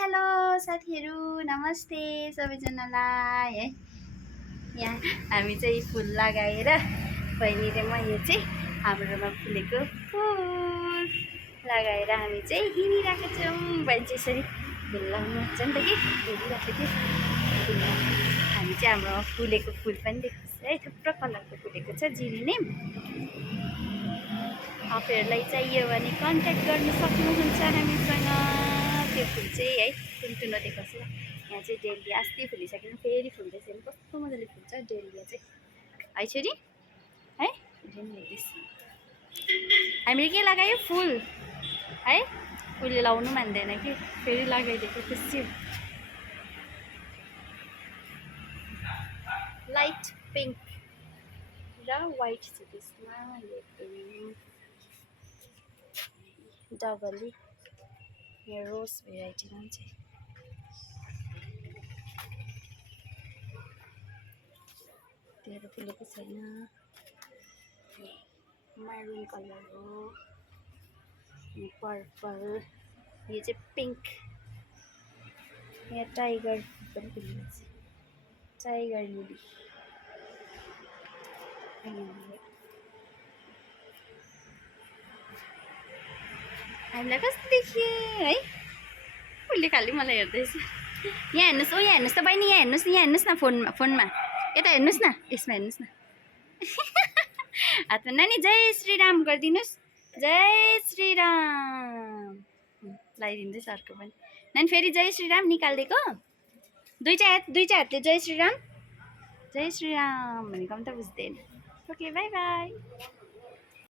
Hello साथीहरू नमस्ते सबैजनालाई है। यहाँ हामी चाहिँ फुल लगाएर बहिनी र म यो चाहिँ हाम्रोमा फुलेको फुल लगाएर हामी चाहिँ हिँडिरहेको छौँ। बहिनी चाहिँ यसरी फुल लगाउनु हुन्छ नि त कि हेरिरहेको थियो फुल। हामी चाहिँ हाम्रोमा फुलेको फुल पनि देख्नुहोस् है, थुप्रो कलरको फुलेको छ। जिरी नेम तपाईँहरूलाई चाहियो भने कन्ट्याक्ट गर्न सक्नुहुन्छ हामीसँग। त्यो फुल चाहिँ है टुनटुनो देखाउँछु। यहाँ चाहिँ डेलिया अस्ति फुलिसकेर फेरि फुल्दैछ नि, कस्तो मजाले फुल्छ डेलिया चाहिँ है छोरी है। हामीले के लगायो फुल है, उसले लाउनु मान्दैन कि फेरि लगाइदिएको खुसी। लाइट पिङ्क र वाइट छ त्यसमा, डबली यो रोज भेराइटी भन्छ। त्यो फुलेको छैन, मरून कलर हो, पर्पल, यो चाहिँ पिङ्क। यहाँ टाइगर पनि फुलेको छ, टाइगर लिली। हामीलाई कस्तो देखियो है, उसले खालि मलाई हेर्दैछ। यहाँ हेर्नुहोस्, यहाँ हेर्नुहोस् त बहिनी, यहाँ हेर्नुहोस्, यहाँ हेर्नुहोस् न फोनमा यता हेर्नुहोस् न, यसमा हेर्नुहोस् न। हातमा नानी जय श्रीराम गरिदिनुहोस्, जय श्रीराम लगाइदिँदैछ अर्को पनि। नानी फेरि जय श्रीराम निकालिदिएको, दुईटा हातले जय श्रीराम भनेको पनि त बुझ्दैन। Okay by by.